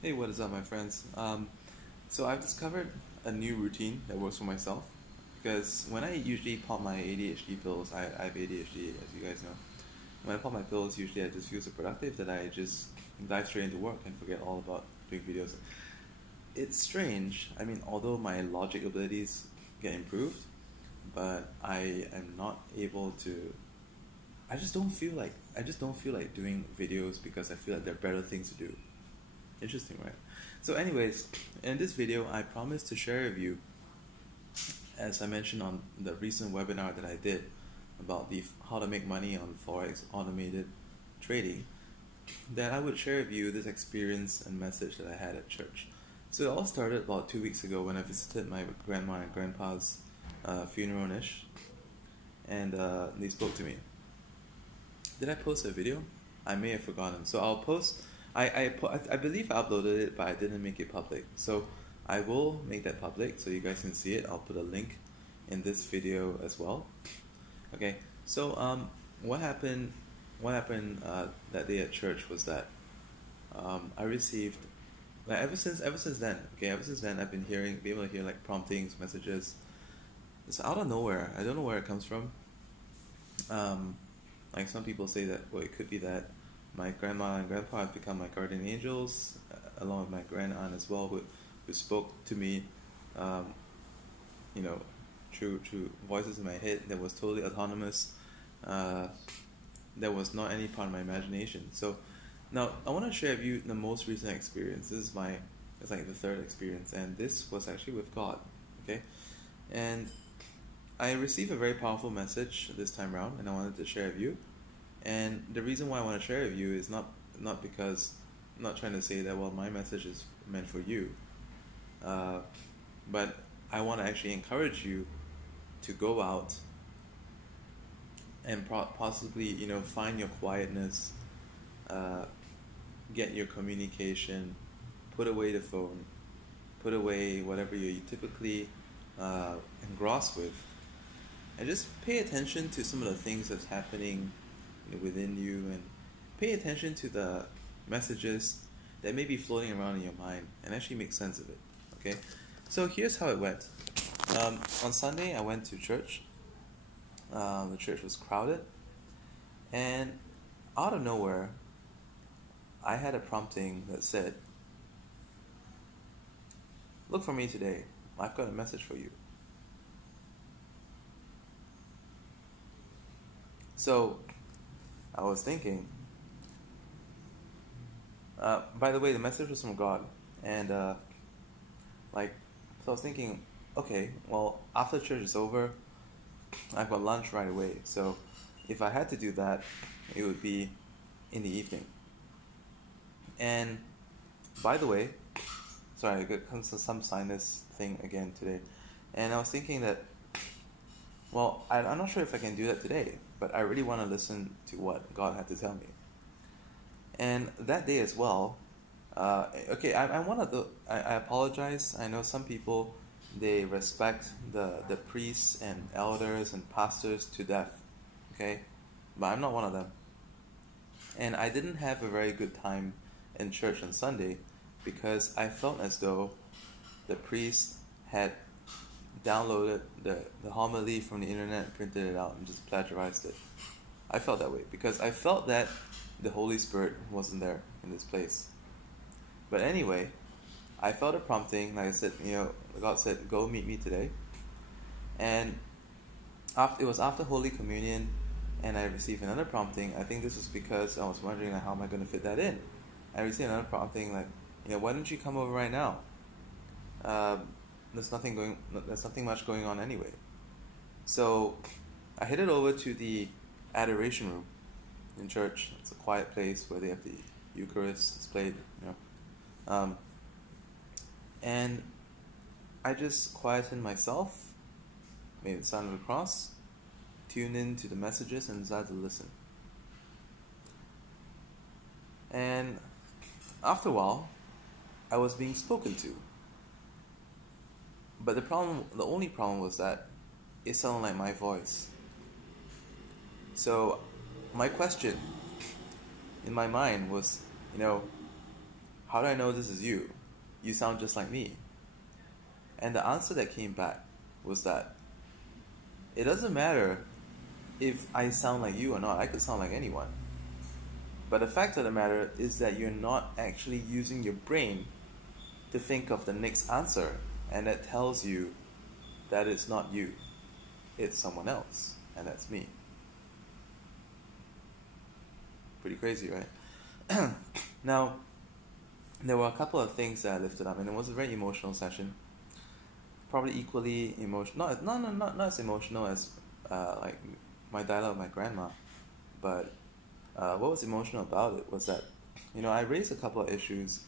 Hey, what is up, my friends? So I've discovered a new routine that works for myself because when I usually pop my ADHD pills, I have ADHD, as you guys know. When I pop my pills, usually I just feel so productive that I just dive straight into work and forget all about doing videos. It's strange. I mean, although my logic abilities get improved, but I am not able to. I just don't feel like doing videos because I feel like there are better things to do. Interesting, right? So, anyways, in this video, I promised to share with you, as I mentioned on the recent webinar that I did about the how to make money on forex automated trading, that I would share with you this experience and message that I had at church. So it all started about 2 weeks ago when I visited my grandma and grandpa's funeral ish, and they spoke to me. Did I post a video? I may have forgotten. So I'll post. I believe I uploaded it, but I didn't make it public. So I will make that public so you guys can see it. I'll put a link in this video as well. Okay. So what happened? What happened that day at church was that I received like ever since then. Okay, ever since then I've been be able to hear like promptings, messages. It's out of nowhere. I don't know where it comes from. Um, like some people say that, well, it could be that my grandma and grandpa have become my guardian angels, along with my grand aunt as well, who spoke to me, um, you know, through voices in my head that was totally autonomous. Uh, that was not any part of my imagination. So now I want to share with you the most recent experience. It's like the third experience, and this was actually with God. Okay, and I received a very powerful message this time around, and I wanted to share with you. And the reason why I want to share with you is not because I'm not trying to say that, well, my message is meant for you, uh, but I want to actually encourage you to go out and possibly find your quietness, uh, get your communication, put away the phone, put away whatever you typically engrossed with, and just pay attention to some of the things that's happening within you, and pay attention to the messages that may be floating around in your mind and actually make sense of it. Okay, so here's how it went. On Sunday, I went to church. The church was crowded, and out of nowhere, I had a prompting that said, "Look for me today. I've got a message for you." So I was thinking, by the way, the message was from God, and so I was thinking, okay, well, after church is over, I've got lunch right away. So if I had to do that, it would be in the evening. And by the way, sorry, I got some sinus thing again today, and I was thinking that, well, I'm not sure if I can do that today, but I really want to listen to what God had to tell me. And that day as well, okay, I'm one of the. I apologize. I know some people, they respect the priests and elders and pastors to death, okay, but I'm not one of them. And I didn't have a very good time in church on Sunday because I felt as though the priest had downloaded the homily from the internet, printed it out, and just plagiarized it. I felt that way because I felt that the Holy Spirit wasn't there in this place. But anyway, I felt a prompting. Like I said, God said, "Go meet me today." And it was after Holy Communion, and I received another prompting. I think this was because I was wondering, like, how am I going to fit that in? I received another prompting, like, why don't you come over right now? There's nothing going. There's nothing much going on anyway. So I headed over to the adoration room in church. It's a quiet place where they have the Eucharist displayed, and I just quietened myself, made the sign of the cross, tuned in to the messages, and decided to listen. And after a while, I was being spoken to. But the only problem was that it sounded like my voice. So my question in my mind was, how do I know this is you? You sound just like me. And the answer that came back was that it doesn't matter if I sound like you or not. I could sound like anyone. But the fact of the matter is that you're not actually using your brain to think of the next answer, and that tells you that it's not you. It's someone else, and that's me. Pretty crazy, right? Now, there were a couple of things that I lifted up, and it was a very emotional session. Probably equally emotional. Not as emotional as like my dialogue with my grandma, but what was emotional about it was that, I raised a couple of issues,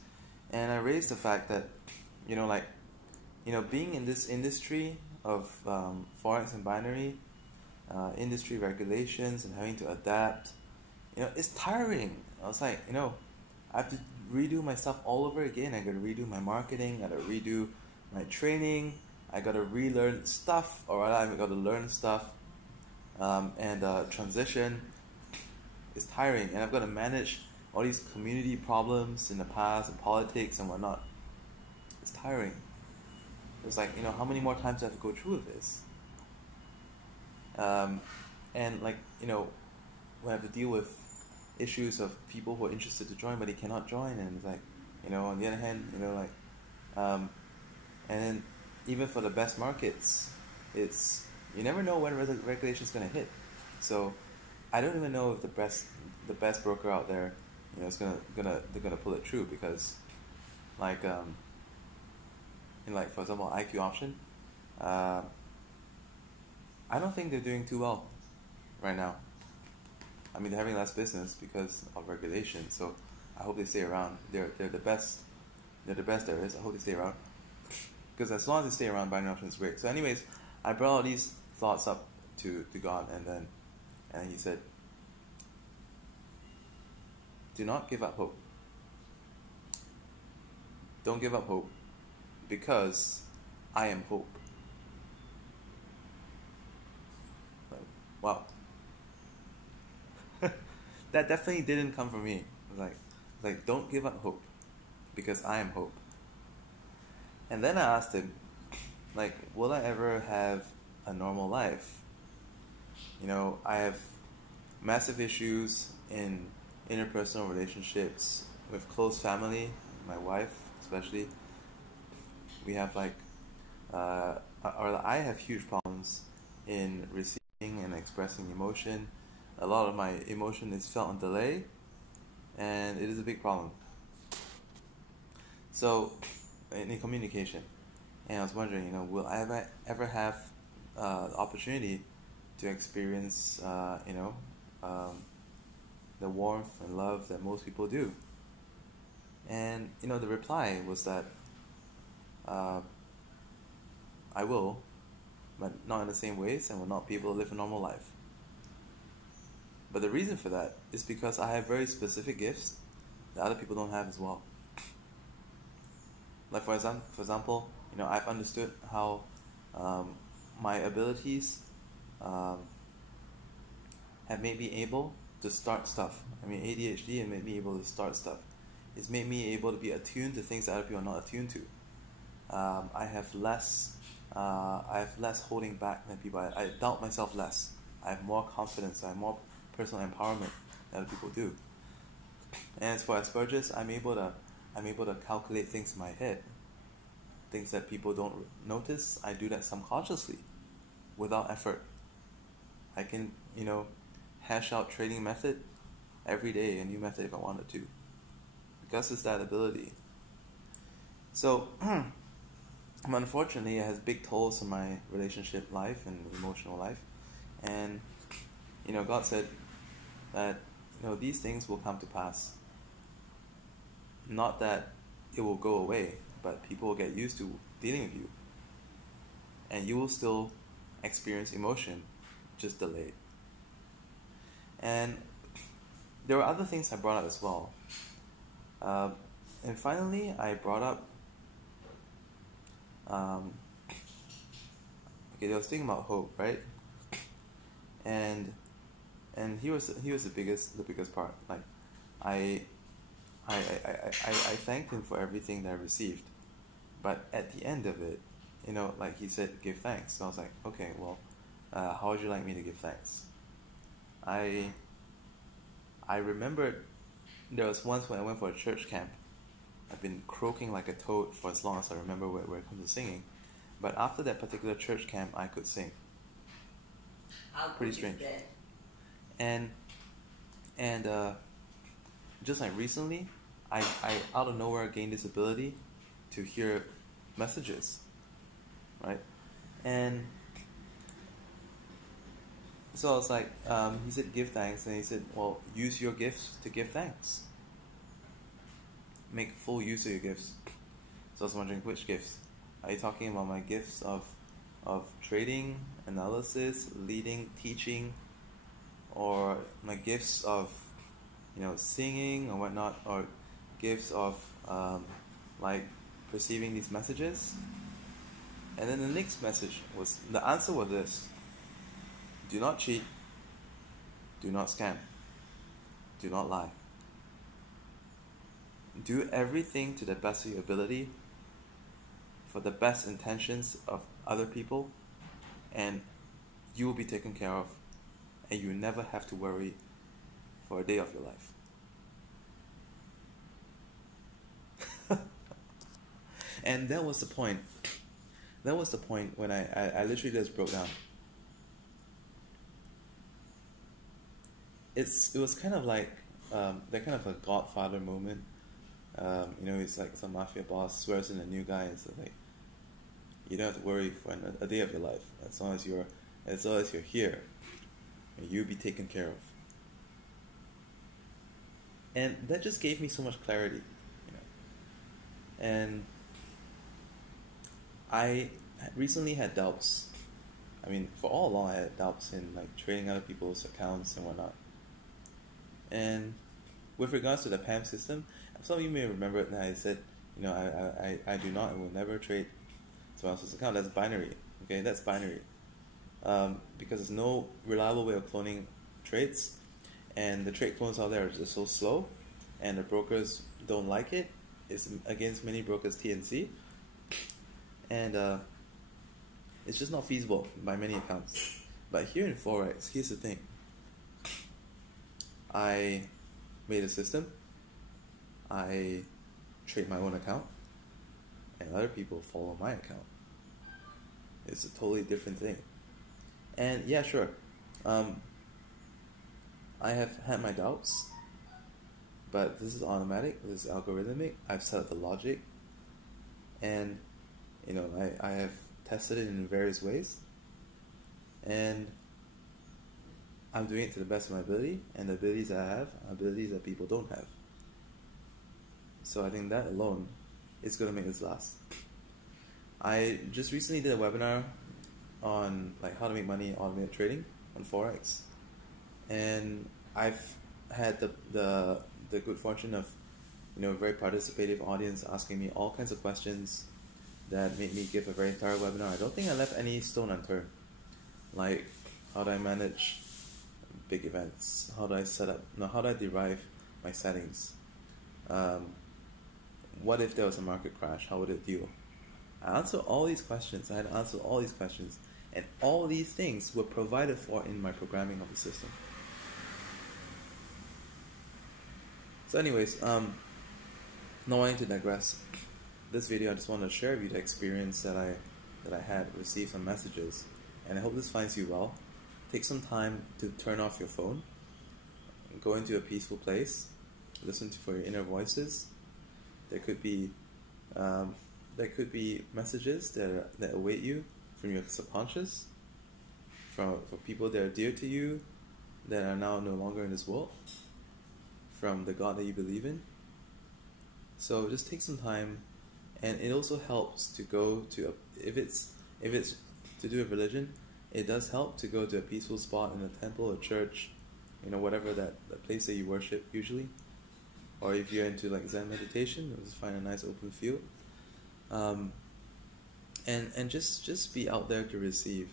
and I raised the fact that, being in this industry of forex and binary, industry regulations and having to adapt, it's tiring. I was like, I have to redo my stuff all over again. I got to redo my marketing. I got to redo my training. I got to relearn stuff, or rather, I got to learn stuff, and transition is tiring. And I've got to manage all these community problems in the past and politics and whatnot. It's tiring. It's like, how many more times do I have to go through with this? And like, we have to deal with issues of people who are interested to join but they cannot join, and it's like, on the other hand, and then even for the best markets, it's, you never know when regulation is going to hit. So I don't even know if the best broker out there, is they're gonna pull it through, because like in, like, for example, IQ option, I don't think they're doing too well right now. I mean, they're having less business because of regulation, so I hope they stay around. They're the best. They're the best there is. I hope they stay around, because as long as they stay around, binary option is great. So, anyways, I brought all these thoughts up to God, and he said, "Do not give up hope. Don't give up hope, because I am hope." Like, wow. That definitely didn't come from me. It was like, don't give up hope, because I am hope. And then I asked him, like, will I ever have a normal life? I have massive issues in interpersonal relationships with close family, my wife especially. We have or I have huge problems in receiving and expressing emotion. A lot of my emotion is felt on delay, and it is a big problem. So, in communication, and I was wondering, will I ever have the opportunity to experience, the warmth and love that most people do? And the reply was that I will, but not in the same ways, and will not be able to live a normal life. But the reason for that is because I have very specific gifts that other people don't have as well. Like for example, I've understood how my abilities have made me able to start stuff. I mean, ADHD has made me able to start stuff. It's made me able to be attuned to things that other people are not attuned to. I have less holding back than people. I doubt myself less. I have more confidence. I have more personal empowerment than other people do. And as for Asperger's, I'm able to calculate things in my head. Things that people don't notice, I do that subconsciously, without effort. I can, hash out trading method every day, a new method if I wanted to, because it's that ability. So, unfortunately, it has big tolls on my relationship life and emotional life, and God said that these things will come to pass. Not that it will go away, but people will get used to dealing with you, and you will still experience emotion, just delayed. And there were other things I brought up as well. And finally, I brought up, they were thinking about hope, right? And he was the biggest part. Like, I I thanked him for everything that I received. But at the end of it, like he said, give thanks. So I was like, okay, well, how would you like me to give thanks? I remembered there was once when I went for a church camp. I've been croaking like a toad for as long as I remember where it comes to singing. But after that particular church camp, I could sing. Pretty strange. And just like recently, I out of nowhere gained this ability to hear messages, right? And so I was like, he said, give thanks. And he said, well, use your gifts to give thanks. Make full use of your gifts. So I was wondering, which gifts? Are you talking about my gifts of trading, analysis, leading, teaching, or my gifts of, singing or whatnot, or gifts of, like, perceiving these messages? And then the next message was, the answer was this: do not cheat, do not scam, do not lie. Do everything to the best of your ability for the best intentions of other people, and you will be taken care of, and you never have to worry for a day of your life. And that was the point. That was the point when I literally just broke down. It was kind of like that kind of a Godfather moment. It's like some mafia boss swears in a new guy and says, like, you don't have to worry for a day of your life as long as you're here, and you'll be taken care of. And that just gave me so much clarity, And I recently had doubts. I mean, for all along I had doubts in like trading other people's accounts and whatnot. And with regards to the PAM system, some of you may remember that I said, I do not and will never trade someone else's account. That's binary. Okay, that's binary. Because there's no reliable way of cloning trades, and the trade clones out there are just so slow, and the brokers don't like it. It's against many brokers' T&C, and it's just not feasible by many accounts. But here in Forex, here's the thing. I made a system. I trade my own account, and other people follow my account. It's a totally different thing. And yeah, sure, I have had my doubts, but this is automatic, this is algorithmic. I've set up the logic, and I have tested it in various ways, and I'm doing it to the best of my ability, and the abilities that I have are abilities that people don't have. So I think that alone is going to make this last. I just recently did a webinar on like how to make money automated trading on Forex, and I've had the good fortune of a very participative audience asking me all kinds of questions that made me give a very thorough webinar. I don't think I left any stone unturned, like how do I manage big events, how do I derive my settings, what if there was a market crash, how would it deal? I answered all these questions. I had answered all these questions, and all these things were provided for in my programming of the system. So anyways, not wanting to digress, this video I just want to share with you the experience that I had, received some messages, and I hope this finds you well. Take some time to turn off your phone, go into a peaceful place, listen for your inner voices. There could be messages that await you from your subconscious, for people that are dear to you, that are now no longer in this world, from the God that you believe in. So just take some time, and it also helps to go to if it's to do with religion, it does help to go to a peaceful spot in a temple or church, whatever that place that you worship usually. Or if you're into like Zen meditation, just find a nice open field, and just be out there to receive.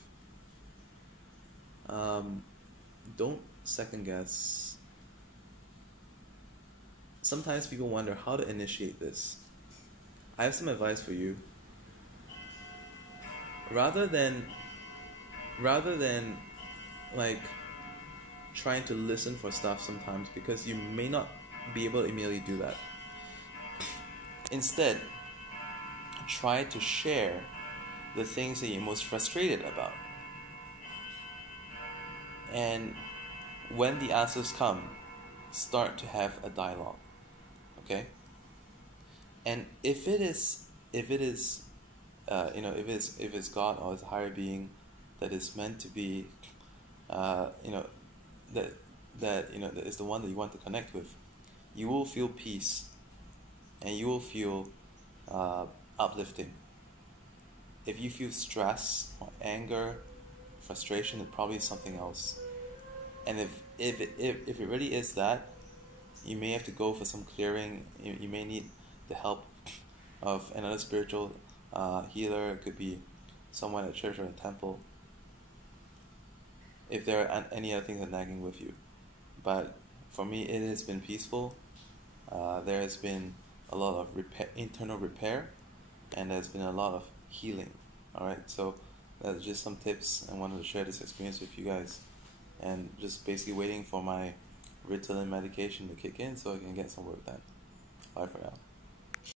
Don't second guess. sometimes people wonder how to initiate this. I have some advice for you. Rather than like trying to listen for stuff sometimes, because you may not be able to immediately do that. Instead, try to share the things that you're most frustrated about. And when the answers come, start to have a dialogue. Okay? And if it's God or it's a higher being that is meant to be, that is the one that you want to connect with, you will feel peace, and you will feel uplifting. If you feel stress or anger, frustration, it probably is something else. And if it really is that, you may have to go for some clearing. You may need the help of another spiritual healer. It could be someone at church or a temple, if there are any other things that are nagging with you. But for me, it has been peaceful. There has been a lot of internal repair, and there's been a lot of healing. Alright, so that's just some tips. I wanted to share this experience with you guys, and just basically waiting for my Ritalin medication to kick in so I can get some work done. Bye for now.